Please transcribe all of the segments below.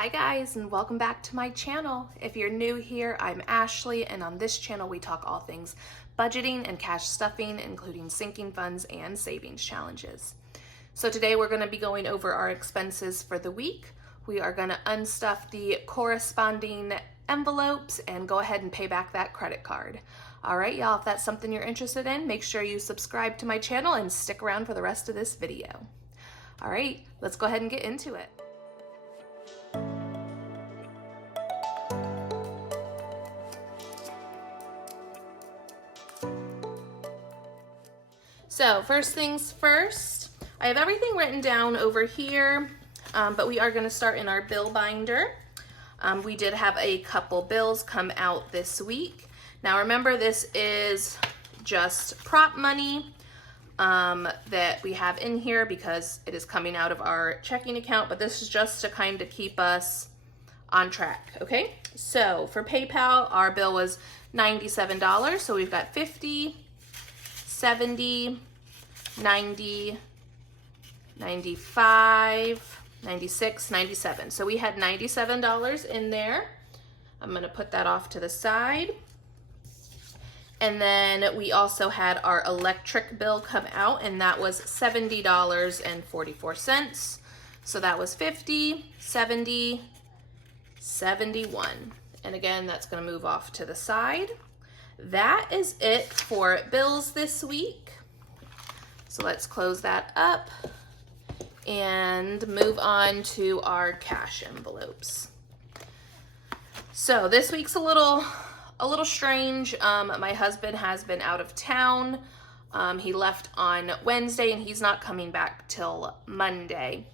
Hi guys, and welcome back to my channel. If you're new here, I'm Ashley, and on this channel we talk all things budgeting and cash stuffing, including sinking funds and savings challenges. So today we're going to be going over our expenses for the week. We are going to unstuff the corresponding envelopes and go ahead and pay back that credit card. All right, y'all, if that's something you're interested in, make sure you subscribe to my channel and stick around for the rest of this video. All right, let's go ahead and get into it. So first things first, I have everything written down over here, but we are going to start in our bill binder. We did have a couple bills come out this week. Now remember, this is just prop money that we have in here because it is coming out of our checking account, but this is just to kind of keep us on track, okay? So for PayPal, our bill was $97, so we've got 50, 70, 90, 95, 96, 97. So we had $97 in there. I'm going to put that off to the side. And then we also had our electric bill come out, and that was $70.44. So that was 50, 70, 71. And again, that's going to move off to the side. That is it for bills this week. So let's close that up and move on to our cash envelopes. So this week's a little strange. My husband has been out of town. He left on Wednesday and he's not coming back till Monday.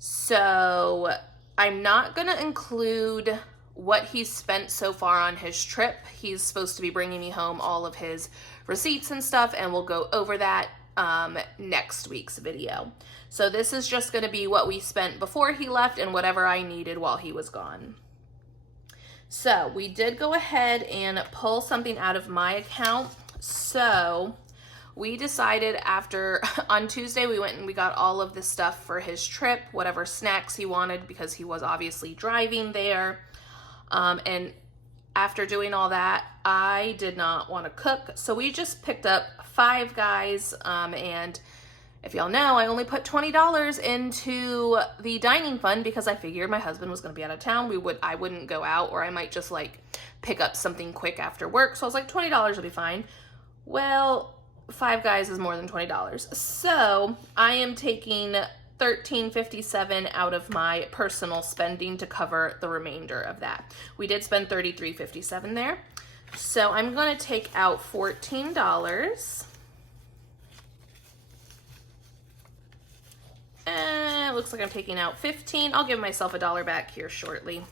So I'm not gonna include what he's spent so far on his trip. He's supposed to be bringing me home all of his receipts and stuff, and we'll go over that next week's video. So this is just going to be what we spent before he left and whatever I needed while he was gone. So we did go ahead and pull something out of my account. So we decided on Tuesday, we went and we got all of the stuff for his trip, whatever snacks he wanted, because he was obviously driving there. And after doing all that, I did not want to cook. So we just picked up Five Guys. And if y'all know, I only put $20 into the dining fund because I figured my husband was going to be out of town. I wouldn't go out, or I might just like pick up something quick after work. So I was like, $20 will be fine. Well, Five Guys is more than $20. So I am taking $13.57 out of my personal spending to cover the remainder of that. We did spend $33.57 there. So I'm going to take out $14. And it looks like I'm taking out $15. I'll give myself $1 back here shortly.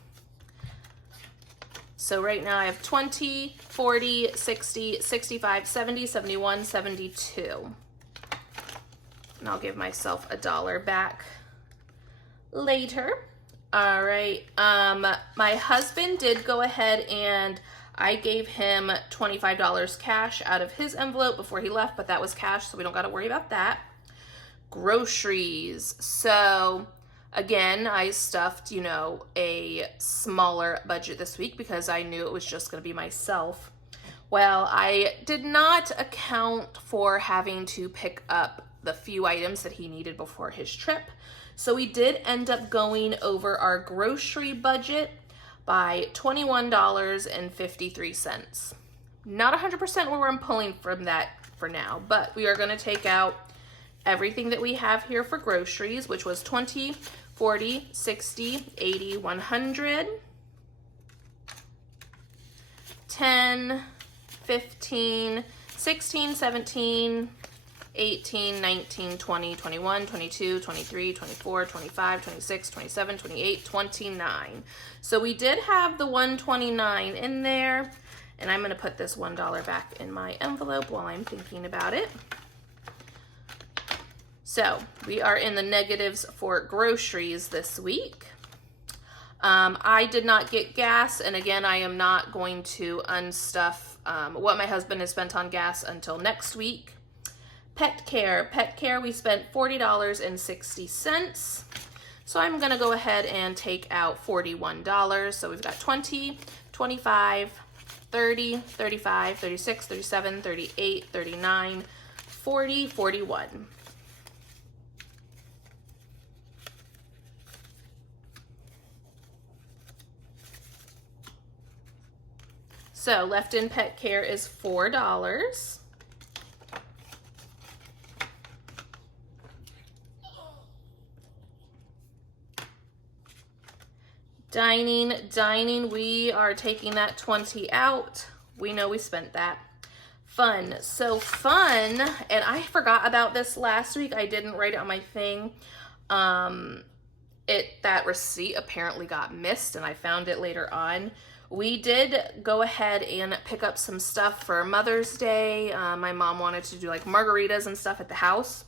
So right now I have 20, 40, 60, 65, 70, 71, 72. And I'll give myself $1 back later. All right. My husband did go ahead and I gave him $25 cash out of his envelope before he left, but that was cash, so we don't got to worry about that. Groceries. So again, I stuffed, a smaller budget this week because I knew it was just going to be myself. Well, I did not account for having to pick up the few items that he needed before his trip. So we did end up going over our grocery budget by $21.53. Not 100% where I'm pulling from that for now, but we are going to take out everything that we have here for groceries, which was 20, 40, 60, 80, 100, 10, 15, 16, 17, 18, 19, 20, 21, 22, 23, 24, 25, 26, 27, 28, 29. So we did have the 129 in there, and I'm going to put this $1 back in my envelope while I'm thinking about it. So we are in the negatives for groceries this week. I did not get gas, and again, I am not going to unstuff what my husband has spent on gas until next week. Pet care, we spent $40.60. So I'm gonna go ahead and take out $41. So we've got 20, 25, 30, 35, 36, 37, 38, 39, 40, 41. So left in pet care is $4. Dining, we are taking that 20 out. We know we spent that. Fun, so fun, and I forgot about this last week. I didn't write it on my thing. That receipt apparently got missed, and I found it later on. We did go ahead and pick up some stuff for Mother's Day. My mom wanted to do like margaritas and stuff at the house.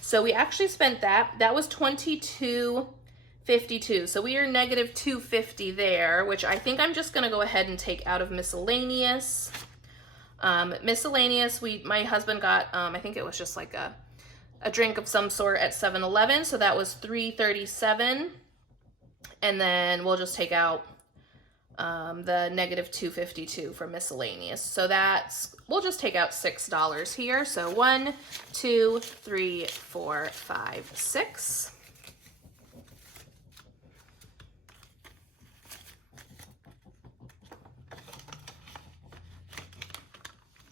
So we actually spent that. That was $22.52. So we are negative $2.50 there, which I think I'm just gonna go ahead and take out of miscellaneous. Miscellaneous, my husband got, I think it was just like a drink of some sort at 7-Eleven. So that was $3.37. And then we'll just take out the negative $2.52 for miscellaneous. So we'll just take out $6 here. So 1, 2, 3, 4, 5, 6.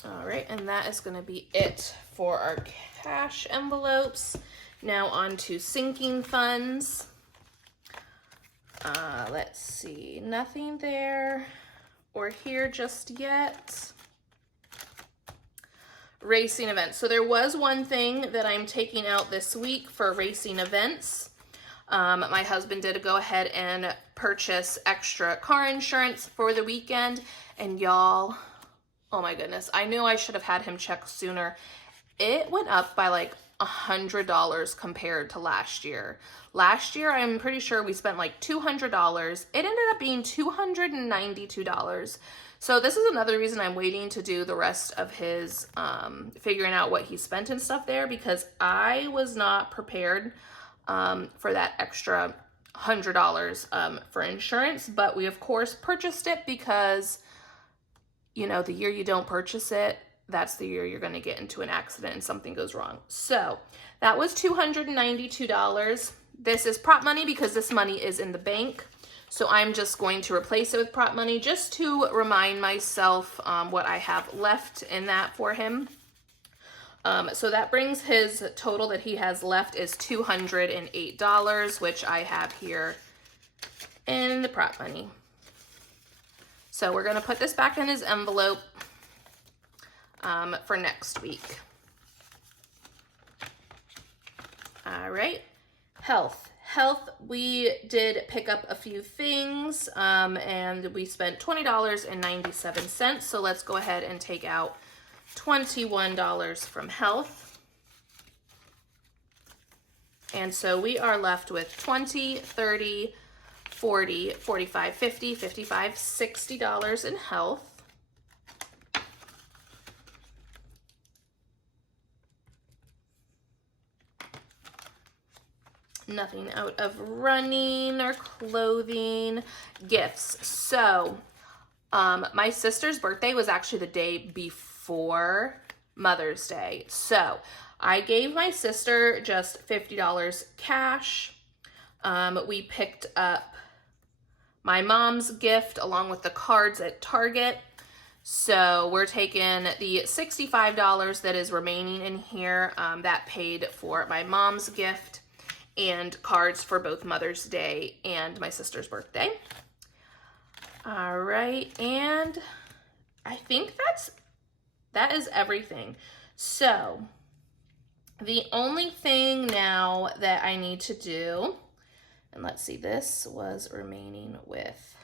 All right, and that is going to be it for our cash envelopes. Now on to sinking funds. Let's see, nothing there or here just yet. Racing events. So there was one thing that I'm taking out this week for racing events. My husband did go ahead and purchase extra car insurance for the weekend, and y'all, oh my goodness, I knew I should have had him check sooner. It went up by like $100 compared to last year. Last year, I'm pretty sure we spent like $200. It ended up being $292. So this is another reason I'm waiting to do the rest of his figuring out what he spent and stuff there, because I was not prepared for that extra $100 for insurance. But we of course purchased it because, you know, the year you don't purchase it, that's the year you're going to get into an accident and something goes wrong. So that was $292. This is prop money because this money is in the bank. So I'm just going to replace it with prop money just to remind myself what I have left in that for him. So that brings his total that he has left is $208, which I have here in the prop money. So we're going to put this back in his envelope for next week. All right. Health, we did pick up a few things, and we spent $20.97. So let's go ahead and take out $21 from health. And so we are left with 20, 30, 40, 45, 50, 55, $60 in health. Nothing out of running or clothing. Gifts. So my sister's birthday was actually the day before Mother's Day. So I gave my sister just $50 cash. We picked up my mom's gift along with the cards at Target. So we're taking the $65 that is remaining in here. That paid for my mom's gift and cards for both Mother's Day and my sister's birthday. All right, and I think that is everything. So the only thing now that I need to do, and let's see, this was remaining with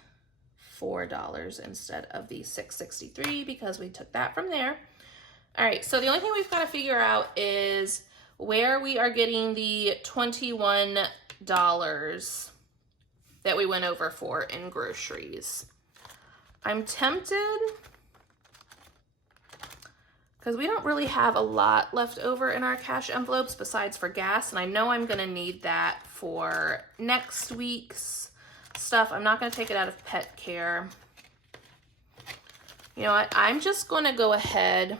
$4 instead of the $6.63 because we took that from there. All right, so the only thing we've got to figure out is where we are getting the $21 that we went over for in groceries. I'm tempted because we don't really have a lot left over in our cash envelopes besides for gas, and I know I'm gonna need that for next week's stuff. I'm not gonna take it out of pet care. You know what, I'm just gonna go ahead,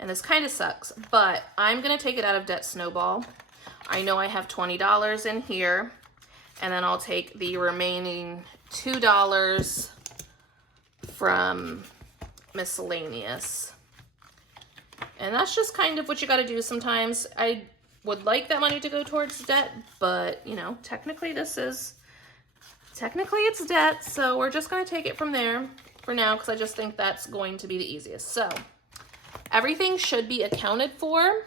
and this kind of sucks, but I'm gonna take it out of Debt Snowball. I know I have $20 in here, and then I'll take the remaining $2 from miscellaneous. And that's just kind of what you got to do sometimes. I would like that money to go towards debt, but you know, technically it's debt, so we're just going to take it from there for now because I just think that's going to be the easiest. So everything should be accounted for.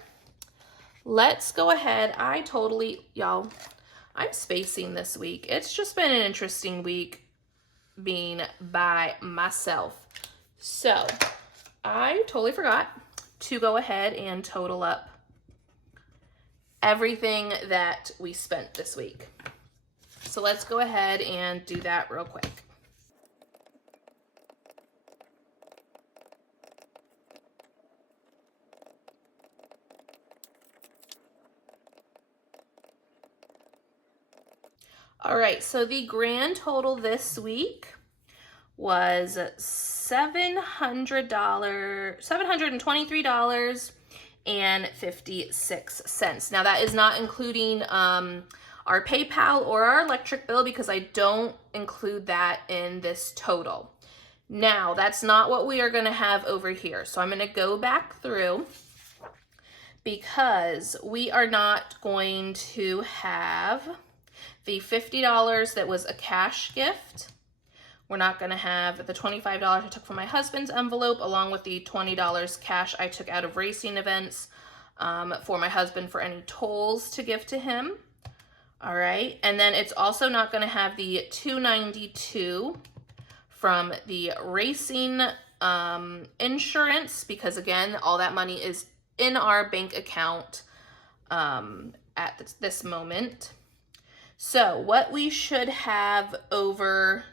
Let's go ahead. Y'all, I'm spacing this week. It's just been an interesting week being by myself. So I totally forgot to go ahead and total up everything that we spent this week. So let's go ahead and do that real quick. All right, so the grand total this week was $723.56. Now that is not including our PayPal or our electric bill because I don't include that in this total. Now that's not what we are going to have over here. So I'm going to go back through because we are not going to have the $50 that was a cash gift. We're not going to have the $25 I took from my husband's envelope along with the $20 cash I took out of racing events for my husband for any tolls to give to him. All right. And then it's also not going to have the $292 from the racing insurance because, again, all that money is in our bank account at this moment. So what we should have over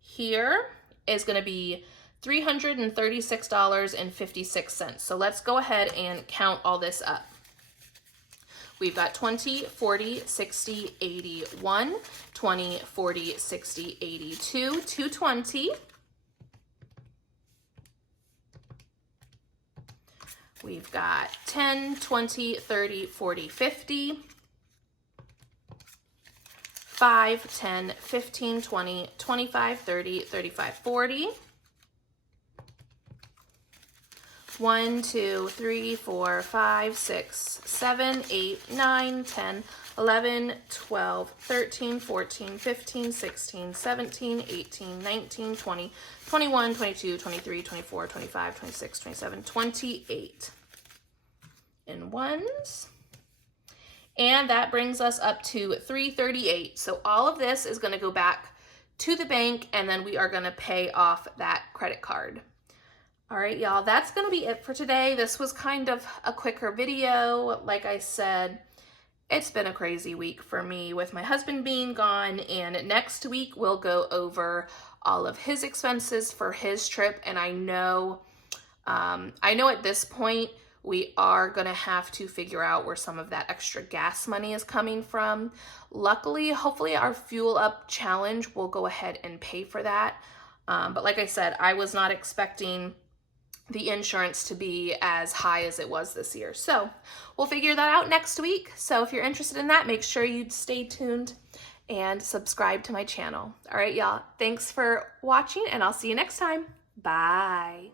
here is going to be $336.56. So let's go ahead and count all this up. We've got 20, 40, 60, 81, 20, 40, 60, 82, 220. We've got 10, 20, 30, 40, 50. 5, 10, 15, 20, 25, 30, 35, 40. 1, 2, 3, 4, 5, 6, 7, 8, 9, 10, 11, 12, 13, 14, 15, 16, 17, 18, 19, 20, 21, 22, 23, 24, 25, 26, 27, 28 in ones. And that brings us up to $338. So all of this is going to go back to the bank, and then we are going to pay off that credit card. All right, y'all, that's going to be it for today. This was kind of a quicker video. Like I said, it's been a crazy week for me with my husband being gone, and next week we'll go over all of his expenses for his trip. And I know at this point, we are going to have to figure out where some of that extra gas money is coming from. Luckily, hopefully our fuel up challenge will go ahead and pay for that. But like I said, I was not expecting the insurance to be as high as it was this year. So we'll figure that out next week. So if you're interested in that, make sure you stay tuned and subscribe to my channel. All right, y'all, thanks for watching, and I'll see you next time. Bye.